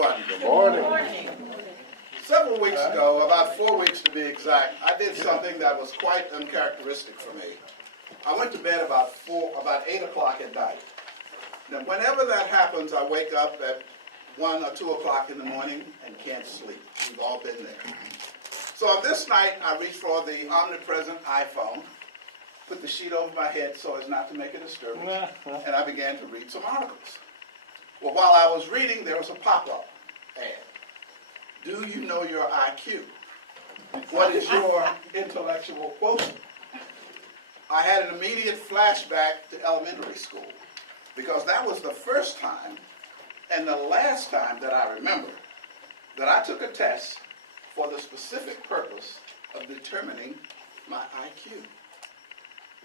Good morning. Several weeks ago, about 4 weeks to be exact, I did something that was quite uncharacteristic for me. I went to bed about 8 o'clock at night. Now, whenever that happens, I wake up at 1 or 2 o'clock in the morning and can't sleep. We've all been there. So on this night, I reached for the omnipresent iPhone, put the sheet over my head so as not to make a disturbance, and I began to read some articles. Well, while I was reading, there was a pop-up ad. Do you know your IQ? What is your intellectual quotient? I had an immediate flashback to elementary school because that was the first time and the last time that I remember that I took a test for the specific purpose of determining my IQ.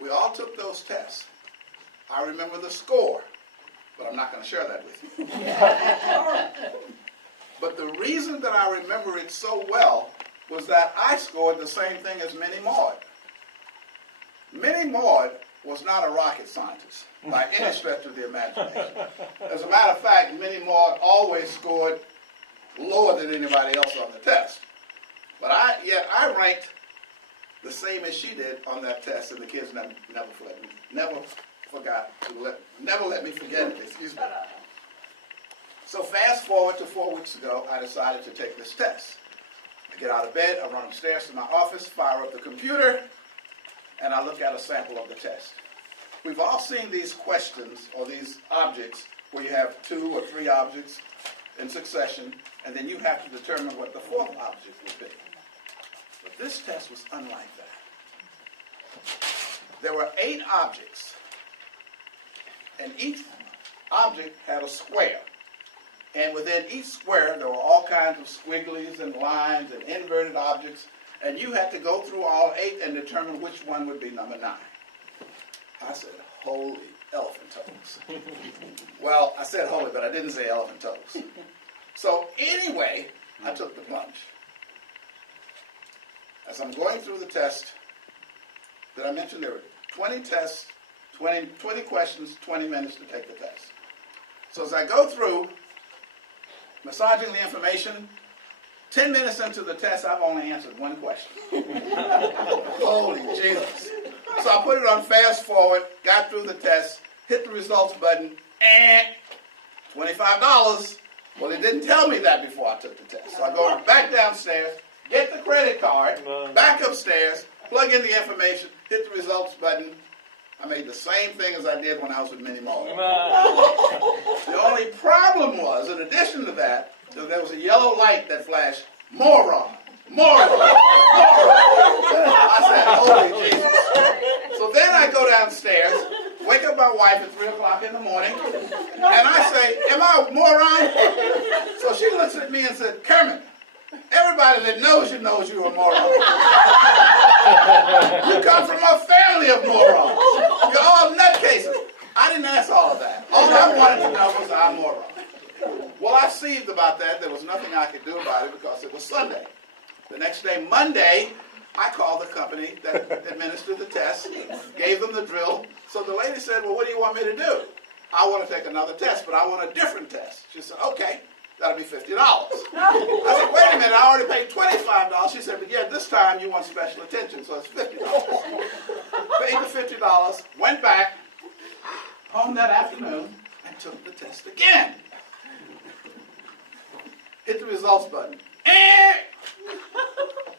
We all took those tests. I remember the score, but I'm not going to share that with you. But the reason that I remember it so well was that I scored the same thing as Minnie Maud. Minnie Maud was not a rocket scientist by any stretch of the imagination. As a matter of fact, Minnie Maud always scored lower than anybody else on the test. But yet I ranked the same as she did on that test, and the kids never let me forget it. Excuse me. So fast forward to 4 weeks ago, I decided to take this test. I get out of bed, I run upstairs to my office, fire up the computer, and I look at a sample of the test. We've all seen these questions or these objects where you have 2 or 3 objects in succession, and then you have to determine what the 4th object would be. But this test was unlike that. There were 8 objects, and each object had a square. And within each square, there were all kinds of squigglies and lines and inverted objects, and you had to go through all 8 and determine which one would be number 9. I said, holy elephant toes. Well, I said holy, but I didn't say elephant toes. So anyway, I took the plunge. As I'm going through the test, did I mention there were 20 tests, 20 questions, 20 minutes to take the test. So as I go through, massaging the information, 10 minutes into the test, I've only answered 1 question. Holy Jesus. So I put it on fast forward, got through the test, hit the results button, and $25. Well, it didn't tell me that before I took the test. So I go back downstairs, get the credit card, back upstairs, plug in the information, hit the results button. I made the same thing as I did when I was with Minnie Maud. The only problem was, in addition to that, there was a yellow light that flashed, Moron, Moron, Moron. I said, holy Jesus. So then I go downstairs, wake up my wife at 3 o'clock in the morning, and I say, am I a moron? So she looks at me and said, Kermit, everybody that knows you're a moron. You come from a family of morons. You're all nutcases. I didn't ask all of that. All I wanted to know was I'm a moron. Well, I seethed about that. There was nothing I could do about it because it was Sunday. The next day, Monday, I called the company that administered the test, gave them the drill. So the lady said, well, what do you want me to do? I want to take another test, but I want a different test. She said, okay. That'll be $50. I said, wait a minute, I already paid $25. She said, but yeah, this time you want special attention, so it's $50. Paid the $50, went back home that afternoon, and took the test again. Hit the results button.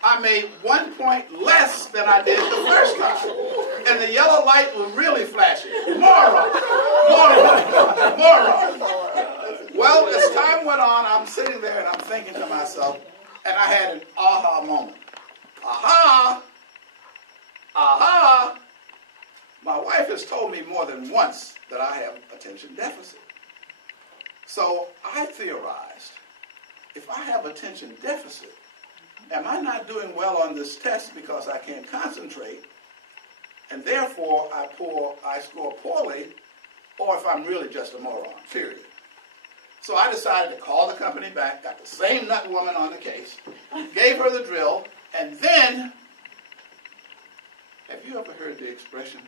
I made 1 point less than I did the first time. And the yellow light was really flashing. Moron! Moron! Moron! Well, as time went on, I'm sitting there and I'm thinking to myself, and I had an aha moment. Aha! Aha! My wife has told me more than once that I have attention deficit. So I theorized, if I have attention deficit, am I not doing well on this test because I can't concentrate, and therefore I score poorly, or if I'm really just a moron, period. So I decided to call the company back, got the same nut woman on the case, gave her the drill, and then, have you ever heard the expression,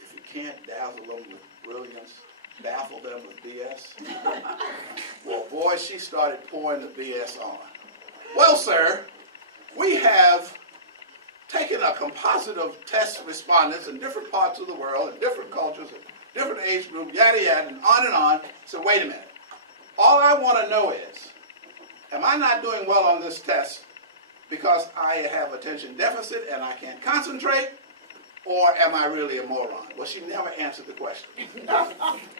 if you can't dazzle them with brilliance, baffle them with BS? boy, she started pouring the BS on. Well, sir, we have taken a composite of test respondents in different parts of the world, in different cultures, in different age groups, yada yada, and on and on. So wait a minute. All I want to know is, am I not doing well on this test because I have attention deficit and I can't concentrate, or am I really a moron? Well, she never answered the question.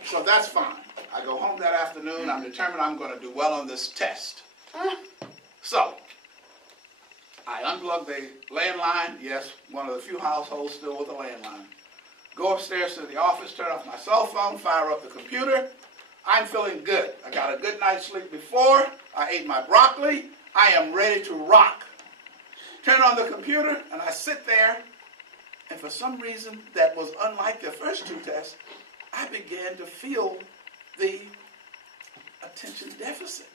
So that's fine. I go home that afternoon. I'm determined I'm going to do well on this test. So I unplug the landline. Yes, one of the few households still with a landline. Go upstairs to the office, turn off my cell phone, fire up the computer. I'm feeling good. I got a good night's sleep before. I ate my broccoli. I am ready to rock. Turn on the computer, and I sit there, and for some reason that was unlike the first two tests, I began to feel the attention deficit.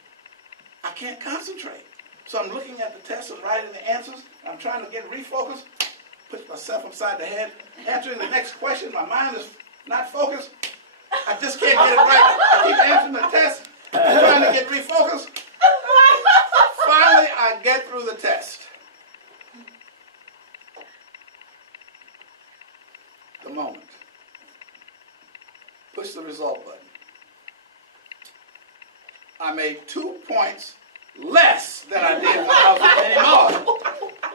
I can't concentrate. So I'm looking at the test and writing the answers. I'm trying to get refocused, put myself upside the head, answering the next question. My mind is not focused. I just can't get it right. I keep answering the test, trying to get refocused. Finally, I get through the test. The moment. Push the result button. I made 2 points less than I did when I was with Moron.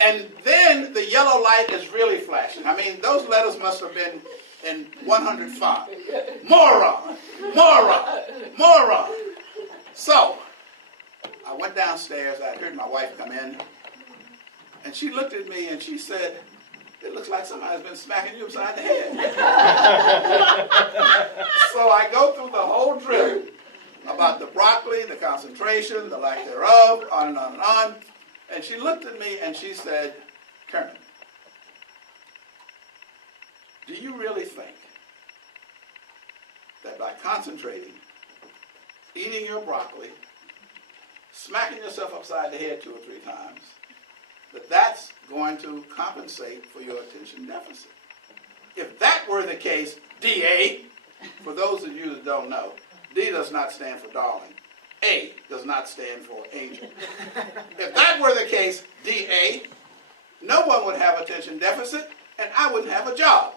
And then the yellow light is really flashing. I mean, those letters must have been in 105. Moron! Moron! Moron! So, I went downstairs. I heard my wife come in. And she looked at me and she said, "It looks like somebody's been smacking you upside the head." So I go through the whole drill about the broccoli, the concentration, the lack thereof, on and on and on. And she looked at me and she said, "Kermit, do you really think that by concentrating, eating your broccoli, smacking yourself upside the head 2 or 3 times, that that's going to compensate for your attention deficit? If that were the case, DA, for those of you that don't know, D does not stand for darling. A does not stand for angel. If that were the case, DA, no one would have attention deficit and I wouldn't have a job."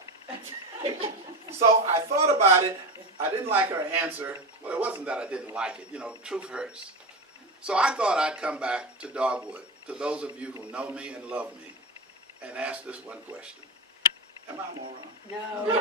So I thought about it. I didn't like her answer. Well, it wasn't that I didn't like it. You know, truth hurts. So I thought I'd come back to Dogwood, to those of you who know me and love me, and ask this one question. Am I a moron? No.